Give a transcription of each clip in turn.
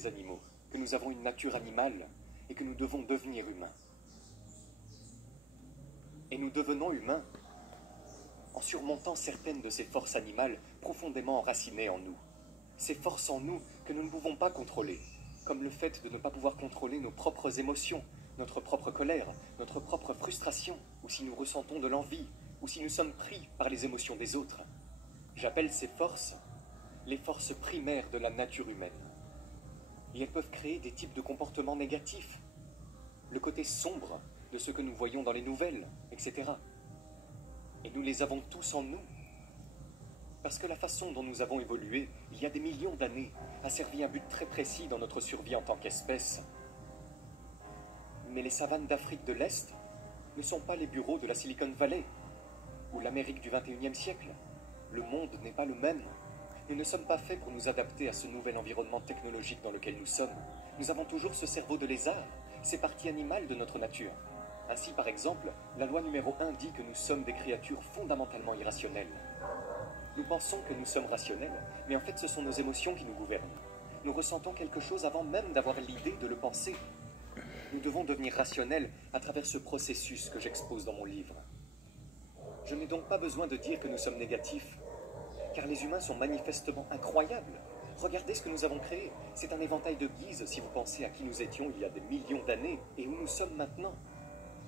les animaux, que nous avons une nature animale et que nous devons devenir humains. Et nous devenons humains en surmontant certaines de ces forces animales profondément enracinées en nous. Ces forces en nous que nous ne pouvons pas contrôler, comme le fait de ne pas pouvoir contrôler nos propres émotions, notre propre colère, notre propre frustration, ou si nous ressentons de l'envie, ou si nous sommes pris par les émotions des autres. J'appelle ces forces les forces primaires de la nature humaine. Et elles peuvent créer des types de comportements négatifs, le côté sombre de ce que nous voyons dans les nouvelles, etc. Et nous les avons tous en nous. Parce que la façon dont nous avons évolué, il y a des millions d'années, a servi un but très précis dans notre survie en tant qu'espèce. Mais les savanes d'Afrique de l'Est ne sont pas les bureaux de la Silicon Valley ou l'Amérique du XXIe siècle. Le monde n'est pas le même. Nous ne sommes pas faits pour nous adapter à ce nouvel environnement technologique dans lequel nous sommes. Nous avons toujours ce cerveau de lézard, ces parties animales de notre nature. Ainsi, par exemple, la loi numéro 1 dit que nous sommes des créatures fondamentalement irrationnelles. Nous pensons que nous sommes rationnels, mais en fait ce sont nos émotions qui nous gouvernent. Nous ressentons quelque chose avant même d'avoir l'idée de le penser. Nous devons devenir rationnels à travers ce processus que j'expose dans mon livre. Je n'ai donc pas besoin de dire que nous sommes négatifs, car les humains sont manifestement incroyables. Regardez ce que nous avons créé. C'est un éventail de guises si vous pensez à qui nous étions il y a des millions d'années et où nous sommes maintenant.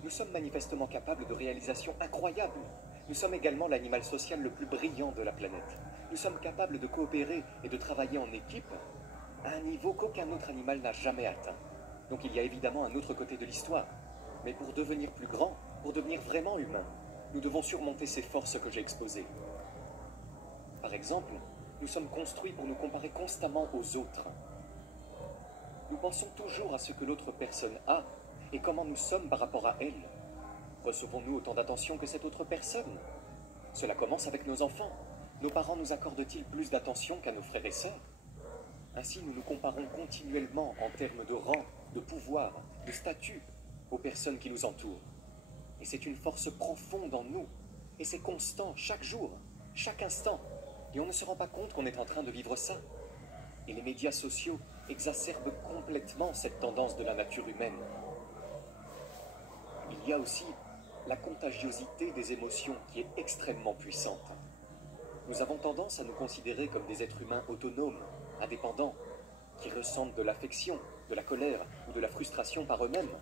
Nous sommes manifestement capables de réalisations incroyables. Nous sommes également l'animal social le plus brillant de la planète. Nous sommes capables de coopérer et de travailler en équipe à un niveau qu'aucun autre animal n'a jamais atteint. Donc il y a évidemment un autre côté de l'histoire. Mais pour devenir plus grand, pour devenir vraiment humain, nous devons surmonter ces forces que j'ai exposées. Par exemple, nous sommes construits pour nous comparer constamment aux autres. Nous pensons toujours à ce que l'autre personne a et comment nous sommes par rapport à elle. Recevons-nous autant d'attention que cette autre personne? Cela commence avec nos enfants. Nos parents nous accordent-ils plus d'attention qu'à nos frères et sœurs? Ainsi, nous nous comparons continuellement en termes de rang, de pouvoir, de statut aux personnes qui nous entourent. Et c'est une force profonde en nous. Et c'est constant, chaque jour, chaque instant. Et on ne se rend pas compte qu'on est en train de vivre ça. Et les médias sociaux exacerbent complètement cette tendance de la nature humaine. Il y a aussi la contagiosité des émotions qui est extrêmement puissante. Nous avons tendance à nous considérer comme des êtres humains autonomes, indépendants, qui ressentent de l'affection, de la colère ou de la frustration par eux-mêmes.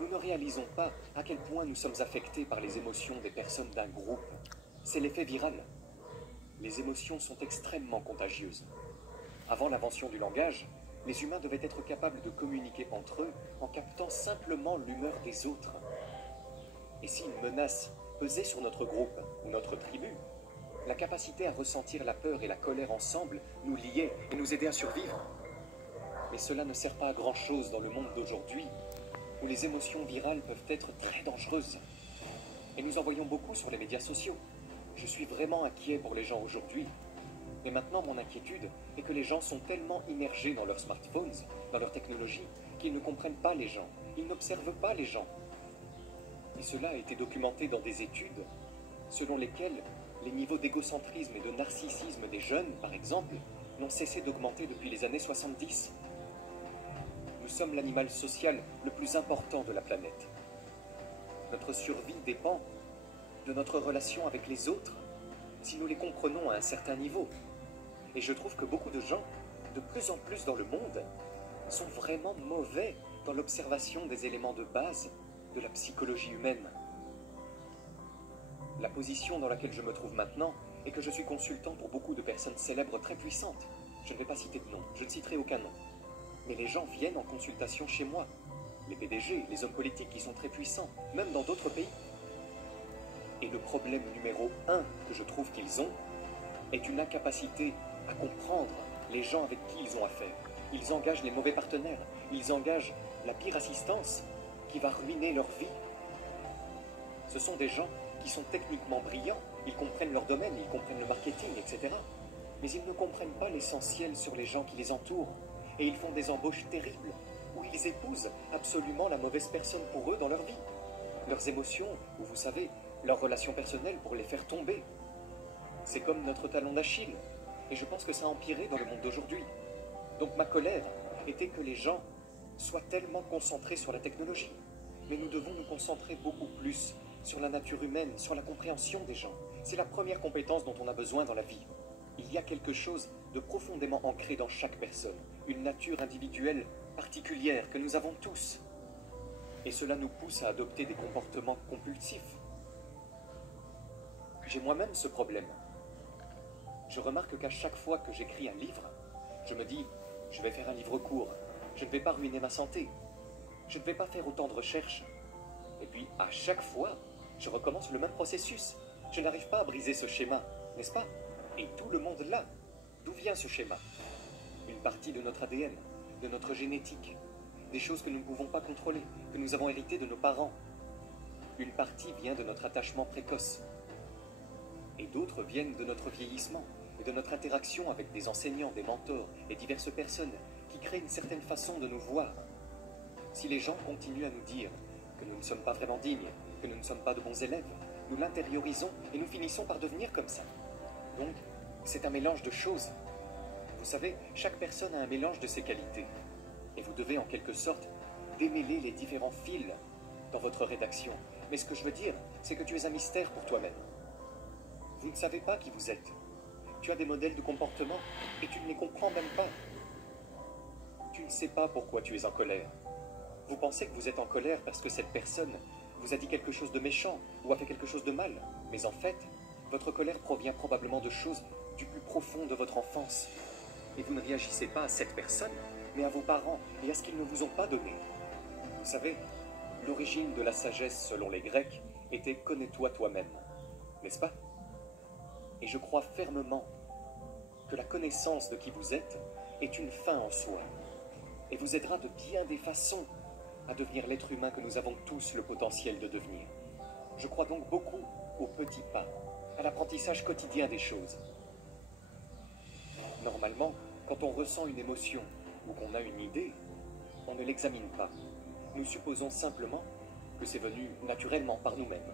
Nous ne réalisons pas à quel point nous sommes affectés par les émotions des personnes d'un groupe. C'est l'effet viral. Les émotions sont extrêmement contagieuses. Avant l'invention du langage, les humains devaient être capables de communiquer entre eux en captant simplement l'humeur des autres. Et si une menace pesait sur notre groupe ou notre tribu, la capacité à ressentir la peur et la colère ensemble nous liait et nous aidait à survivre. Mais cela ne sert pas à grand-chose dans le monde d'aujourd'hui, où les émotions virales peuvent être très dangereuses. Et nous en voyons beaucoup sur les médias sociaux. Je suis vraiment inquiet pour les gens aujourd'hui. Mais maintenant, mon inquiétude est que les gens sont tellement immergés dans leurs smartphones, dans leur technologie, qu'ils ne comprennent pas les gens. Ils n'observent pas les gens. Et cela a été documenté dans des études selon lesquelles les niveaux d'égocentrisme et de narcissisme des jeunes, par exemple, n'ont cessé d'augmenter depuis les années 70. Nous sommes l'animal social le plus important de la planète. Notre survie dépend de notre relation avec les autres, si nous les comprenons à un certain niveau. Et je trouve que beaucoup de gens, de plus en plus dans le monde, sont vraiment mauvais dans l'observation des éléments de base de la psychologie humaine. La position dans laquelle je me trouve maintenant est que je suis consultant pour beaucoup de personnes célèbres très puissantes. Je ne vais pas citer de nom, je ne citerai aucun nom. Mais les gens viennent en consultation chez moi. Les PDG, les hommes politiques qui sont très puissants, même dans d'autres pays. Et le problème numéro 1 que je trouve qu'ils ont est une incapacité à comprendre les gens avec qui ils ont affaire. Ils engagent les mauvais partenaires, ils engagent la pire assistance qui va ruiner leur vie. Ce sont des gens qui sont techniquement brillants, ils comprennent leur domaine, ils comprennent le marketing, etc. Mais ils ne comprennent pas l'essentiel sur les gens qui les entourent. Et ils font des embauches terribles, où ils épousent absolument la mauvaise personne pour eux dans leur vie. Leurs émotions, ou vous savez, leurs relations personnelles pour les faire tomber. C'est comme notre talon d'Achille. Et je pense que ça a empiré dans le monde d'aujourd'hui. Donc ma colère était que les gens soient tellement concentrés sur la technologie. Mais nous devons nous concentrer beaucoup plus sur la nature humaine, sur la compréhension des gens. C'est la première compétence dont on a besoin dans la vie. Il y a quelque chose de profondément ancré dans chaque personne, une nature individuelle particulière que nous avons tous. Et cela nous pousse à adopter des comportements compulsifs. J'ai moi-même ce problème. Je remarque qu'à chaque fois que j'écris un livre, je me dis, je vais faire un livre court, je ne vais pas ruiner ma santé, je ne vais pas faire autant de recherches. Et puis, à chaque fois, je recommence le même processus. Je n'arrive pas à briser ce schéma, n'est-ce pas? Et tout le monde là. D'où vient ce schéma? Une partie de notre ADN, de notre génétique, des choses que nous ne pouvons pas contrôler, que nous avons héritées de nos parents. Une partie vient de notre attachement précoce. Et d'autres viennent de notre vieillissement et de notre interaction avec des enseignants, des mentors et diverses personnes qui créent une certaine façon de nous voir. Si les gens continuent à nous dire que nous ne sommes pas vraiment dignes, que nous ne sommes pas de bons élèves, nous l'intériorisons et nous finissons par devenir comme ça. Donc, c'est un mélange de choses. Vous savez, chaque personne a un mélange de ses qualités. Et vous devez en quelque sorte démêler les différents fils dans votre rédaction. Mais ce que je veux dire, c'est que tu es un mystère pour toi-même. Vous ne savez pas qui vous êtes. Tu as des modèles de comportement et tu ne les comprends même pas. Tu ne sais pas pourquoi tu es en colère. Vous pensez que vous êtes en colère parce que cette personne vous a dit quelque chose de méchant ou a fait quelque chose de mal. Mais en fait, votre colère provient probablement de choses du plus profond de votre enfance. Et vous ne réagissez pas à cette personne, mais à vos parents et à ce qu'ils ne vous ont pas donné. Vous savez, l'origine de la sagesse selon les Grecs était « connais-toi toi-même », n'est-ce pas? Et je crois fermement que la connaissance de qui vous êtes est une fin en soi et vous aidera de bien des façons à devenir l'être humain que nous avons tous le potentiel de devenir. Je crois donc beaucoup aux petits pas, à l'apprentissage quotidien des choses. Normalement, quand on ressent une émotion ou qu'on a une idée, on ne l'examine pas. Nous supposons simplement que c'est venu naturellement par nous-mêmes.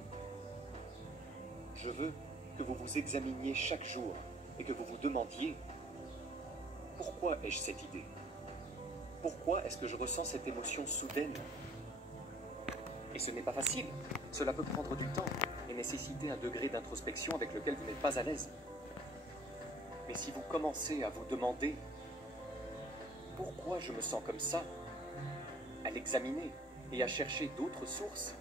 Je veux que vous vous examiniez chaque jour et que vous vous demandiez « Pourquoi ai-je cette idée ? Pourquoi est-ce que je ressens cette émotion soudaine ?» Et ce n'est pas facile. Cela peut prendre du temps et nécessiter un degré d'introspection avec lequel vous n'êtes pas à l'aise. Mais si vous commencez à vous demander « Pourquoi je me sens comme ça ?», à l'examiner et à chercher d'autres sources,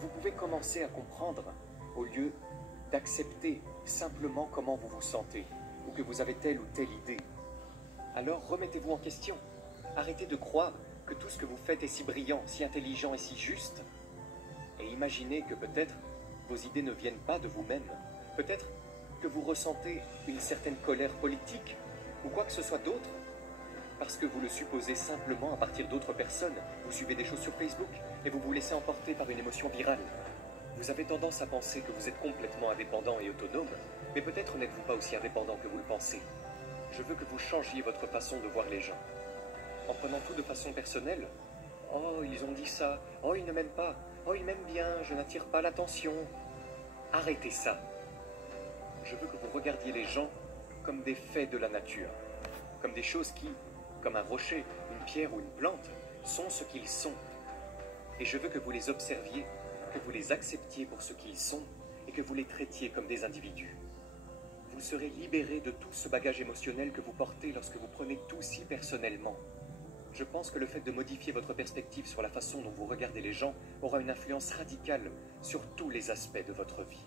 vous pouvez commencer à comprendre au lieu d'accepter simplement comment vous vous sentez ou que vous avez telle ou telle idée. Alors remettez-vous en question. Arrêtez de croire que tout ce que vous faites est si brillant, si intelligent et si juste. Et imaginez que peut-être vos idées ne viennent pas de vous-même. Peut-être que vous ressentez une certaine colère politique ou quoi que ce soit d'autre. Parce que vous le supposez simplement à partir d'autres personnes. Vous suivez des choses sur Facebook et vous vous laissez emporter par une émotion virale. Vous avez tendance à penser que vous êtes complètement indépendant et autonome, mais peut-être n'êtes-vous pas aussi indépendant que vous le pensez. Je veux que vous changiez votre façon de voir les gens. En prenant tout de façon personnelle, « Oh, ils ont dit ça. Oh, ils ne m'aiment pas. Oh, ils m'aiment bien. Je n'attire pas l'attention. » Arrêtez ça. Je veux que vous regardiez les gens comme des faits de la nature, comme des choses qui, comme un rocher, une pierre ou une plante, sont ce qu'ils sont. Et je veux que vous les observiez, que vous les acceptiez pour ce qu'ils sont et que vous les traitiez comme des individus. Vous serez libéré de tout ce bagage émotionnel que vous portez lorsque vous prenez tout si personnellement. Je pense que le fait de modifier votre perspective sur la façon dont vous regardez les gens aura une influence radicale sur tous les aspects de votre vie.